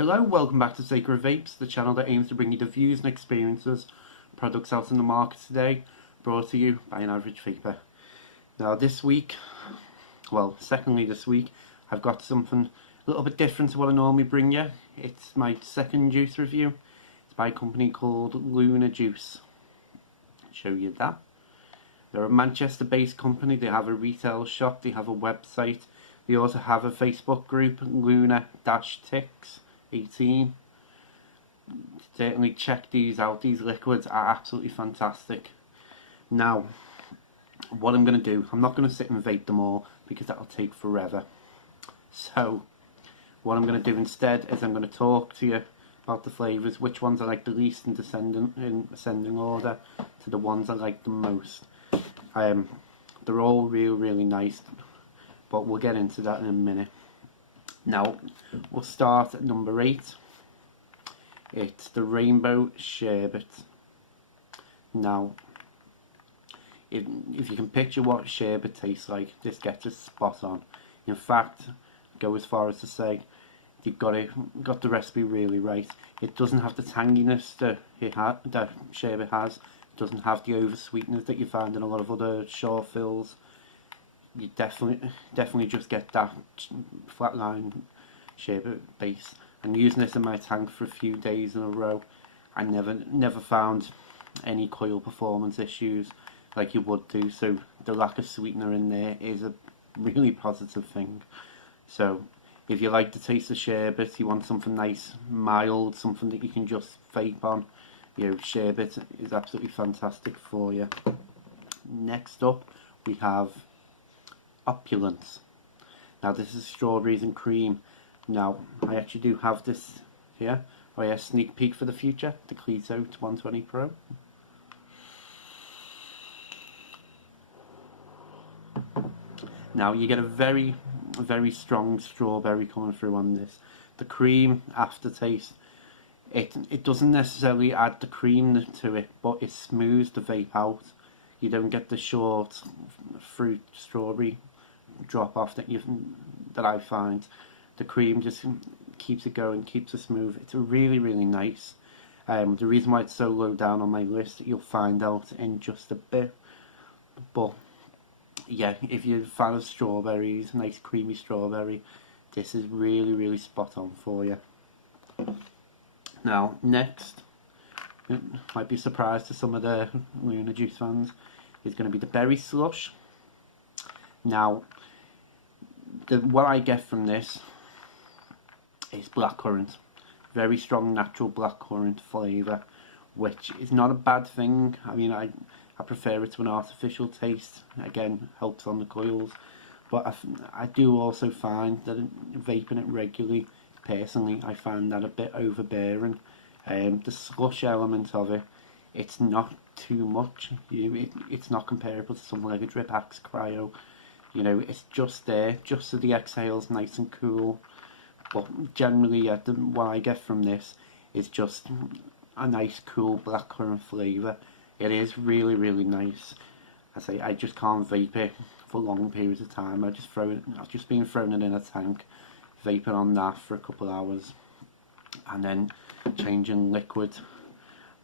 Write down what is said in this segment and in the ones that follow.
Hello, welcome back to Sacred Vapes, the channel that aims to bring you the views and experiences of products out in the market today, brought to you by an average vaper. Now this week, secondly this week, I've got something a little bit different to what I normally bring you. It's my second juice review. It's by a company called Luna Juice. I'll show you that. They're a Manchester based company. They have a retail shop, they have a website, they also have a Facebook group, Luna-Ticks 18. Certainly check these out. These liquids are absolutely fantastic. Now, what I'm going to do, I'm not going to sit and vape them all because that'll take forever. So, what I'm going to do instead is I'm going to talk to you about the flavours, which ones I like the least in ascending order to the ones I like the most. They're all really nice, but we'll get into that in a minute. Now, we'll start at number 8. It's the Rainbow Sherbet. Now, if you can picture what sherbet tastes like, this gets it spot on. In fact, go as far as to say you've got the recipe really right. It doesn't have the tanginess that sherbet has. It doesn't have the over sweetness that you find in a lot of other shore fills. You definitely just get that flatline sherbet base. And using this in my tank for a few days in a row, I never found any coil performance issues like you would do. So the lack of sweetener in there is a really positive thing. So if you like the taste of sherbet, you want something nice, mild, something that you can just vape on, sherbet is absolutely fantastic for you. Next up, we have Opulence. Now this is strawberries and cream. Now I actually do have this here. A sneak peek for the future, the Cleto 120 Pro. Now you get a very strong strawberry coming through on this. The cream aftertaste, it doesn't necessarily add the cream to it, but it smooths the vape out. You don't get the short fruit strawberry drop off that I find. The cream just keeps it going, keeps it smooth. It's really nice. The reason why it's so low down on my list, you'll find out in just a bit. But yeah, if you're a fan of strawberries, nice creamy strawberry, this is really spot on for you. Now next, it might be a surprise to some of the Luna Juice fans, is going to be the Berry Slush. Now, what I get from this is blackcurrant. Very strong natural blackcurrant flavour, which is not a bad thing. I mean, I prefer it to an artificial taste. Again, helps on the coils. But I do also find that vaping it regularly, personally, I find that a bit overbearing. The slush element of it, it's not too much. It's not comparable to something like a Drip Axe Cryo. It's just there, just so the exhale's nice and cool. But generally, what I get from this is just a nice, cool blackcurrant flavour. It is really nice. I just can't vape it for long periods of time. I've just been throwing it in a tank, vaping on that for a couple of hours, and then changing liquid.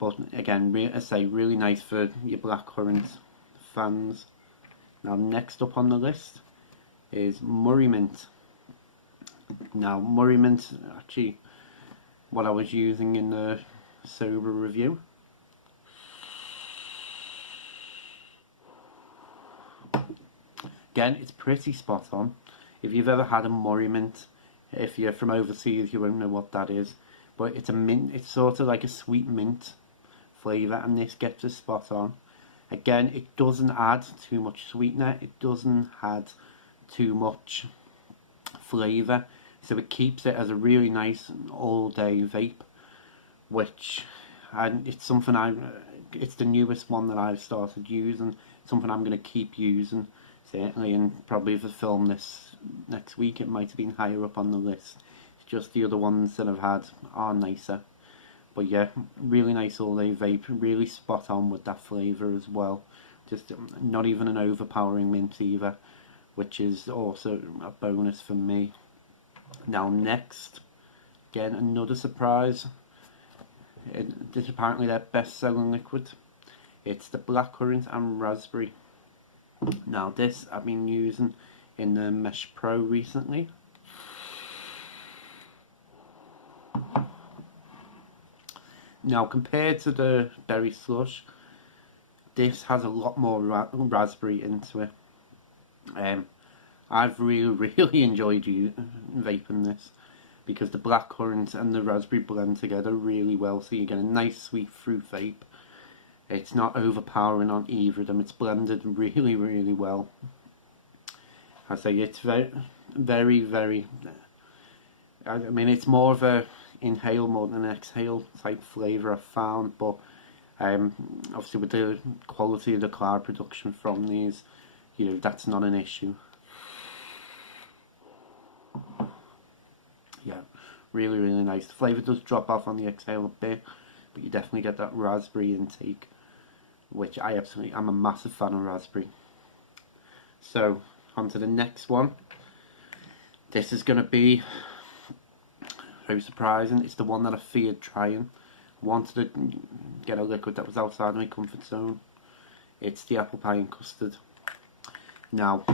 But again, really nice for your blackcurrant fans. Now next up on the list is Murray Mint. Now Murray Mint, actually what I was using in the sober review. Again, it's pretty spot on. If you've ever had a Murray Mint, if you're from overseas, you won't know what that is. But it's a mint, it's sort of like a sweet mint flavour, and this gets us spot on. Again, it doesn't add too much sweetener, it doesn't add too much flavour, so it keeps it as a really nice all-day vape, it's something it's the newest one that I've started using, something I'm going to keep using, certainly, and probably if I film this next week, it might have been higher up on the list. It's just the other ones that I've had are nicer. But yeah, really nice all-day vape, really spot on with that flavour as well. Just not even an overpowering mint either, which is also a bonus for me. Now next, Again, another surprise. This is apparently their best-selling liquid. It's the blackcurrant and raspberry. Now this I've been using in the Mesh Pro recently. Now compared to the berry slush, this has a lot more raspberry into it. I've really enjoyed vaping this because the blackcurrant and the raspberry blend together really well, so you get a nice sweet fruit vape. It's not overpowering on either of them. It's blended really well. I say it's very. I mean, it's more of a inhale more than an exhale type flavour I've found, but obviously with the quality of the cloud production from these, you know, that's not an issue. Yeah, really nice. The flavour does drop off on the exhale a bit, but you definitely get that raspberry intake, which I'm a massive fan of raspberry. So on to the next one. This is going to be very surprising. It's the one that I feared trying. I wanted to get a liquid that was outside my comfort zone. It's the apple pie and custard. Now,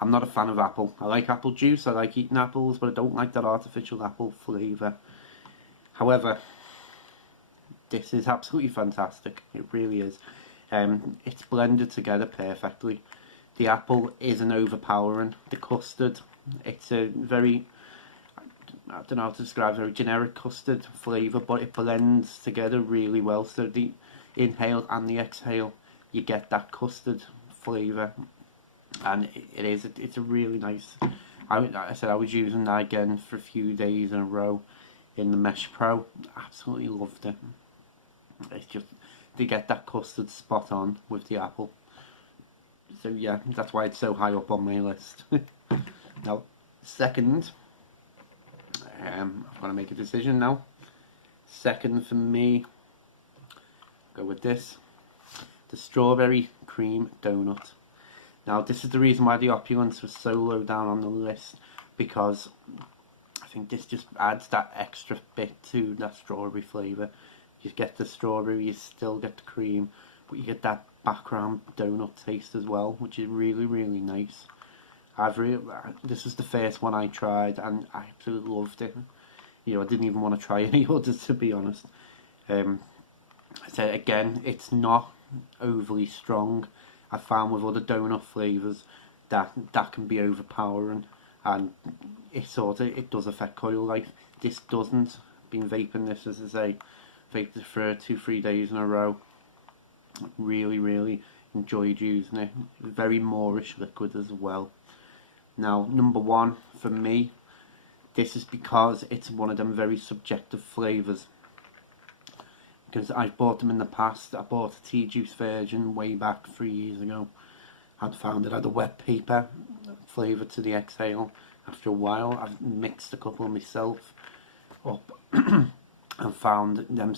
I'm not a fan of apple. I like apple juice, I like eating apples, but I don't like that artificial apple flavour. However, this is absolutely fantastic. It really is. It's blended together perfectly. The apple isn't overpowering. The custard, it's a very, I don't know how to describe, very generic custard flavour, but it blends together really well. So the inhale and the exhale, you get that custard flavour, and it's a really nice. I said I was using that again for a few days in a row in the Mesh Pro. Absolutely loved it. It's just to get that custard spot on with the apple. So yeah, that's why it's so high up on my list. Now, second, I've got to make a decision now. Second for me, go with this, the strawberry cream donut. Now this is the reason why the opulence was so low down on the list, because I think this just adds that extra bit to that strawberry flavour. You get the strawberry, you still get the cream, but you get that background donut taste as well, which is really nice. This was the first one I tried and I absolutely loved it. You know, I didn't even want to try any others, to be honest. I said again, it's not overly strong. I found with other donut flavours that can be overpowering, and it does affect coil life. This doesn't. Been vaping this, as I say, vaped it for 2-3 days in a row. Really enjoyed using it. Very Moorish liquid as well. Now, number one for me, this is because it's one of them very subjective flavours. Because I've bought them in the past. I bought a tea juice version way back 3 years ago. I'd found it had a wet paper flavour to the exhale. After a while, I've mixed a couple myself up and found them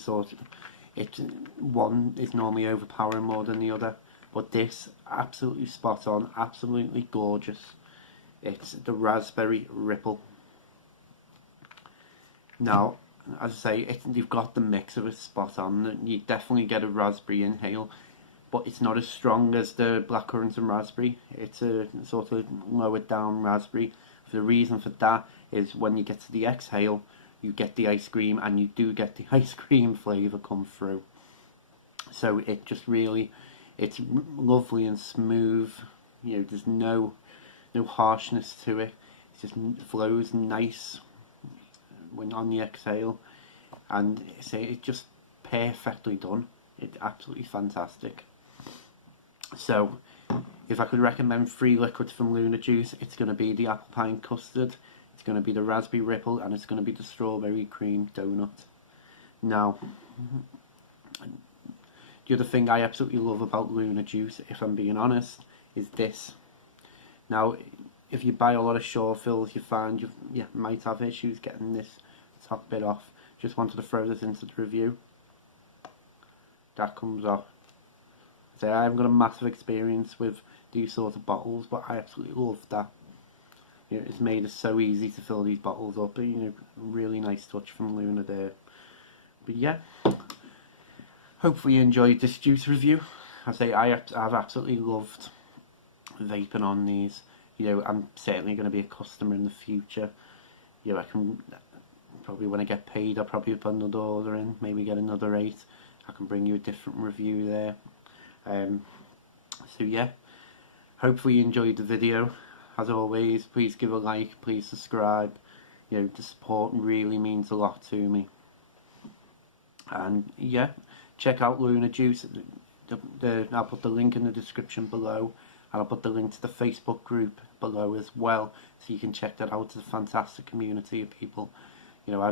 one is normally overpowering more than the other, but this absolutely spot on, absolutely gorgeous. It's the raspberry ripple. Now, as I say, you've got the mix of it spot on. You definitely get a raspberry inhale, but it's not as strong as the blackcurrant and raspberry. It's a sort of lowered down raspberry. The reason for that is when you get to the exhale, you get the ice cream, and you do get the ice cream flavour come through. So it just really, it's lovely and smooth. You know, there's no harshness to it. It just flows nice when on the exhale, and it's just perfectly done. It's absolutely fantastic. So if I could recommend 3 liquids from Lunar Juice, it's going to be the apple pie and custard, it's going to be the raspberry ripple, and it's going to be the strawberry cream donut. Now, the other thing I absolutely love about Lunar Juice, if I'm being honest, is this. Now, if you buy a lot of shore fills, you find you might have issues getting this top bit off. Just wanted to throw this into the review. That comes off. I haven't got a massive experience with these sort of bottles, but I absolutely love that. You know, it's made it so easy to fill these bottles up. You know, really nice touch from Luna there. But yeah, hopefully you enjoyed this juice review. I've absolutely loved vaping on these. You know, I'm certainly going to be a customer in the future. You know, I can probably, when I get paid, I'll probably put another order in, maybe get another 8. I can bring you a different review there. So yeah, hopefully you enjoyed the video. As always, please give a like, please subscribe. You know, the support really means a lot to me. And yeah, check out Luna Juice. I'll put the link in the description below, and I'll put the link to the Facebook group below as well, so you can check that out. It's a fantastic community of people. You know,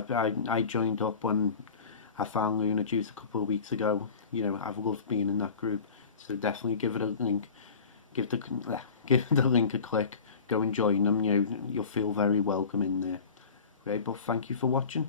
I joined up when I found Luna Juice a couple of weeks ago. You know, I've loved being in that group, so definitely give it a link. Give the link a click. Go and join them. You know, you'll feel very welcome in there. Right, but thank you for watching.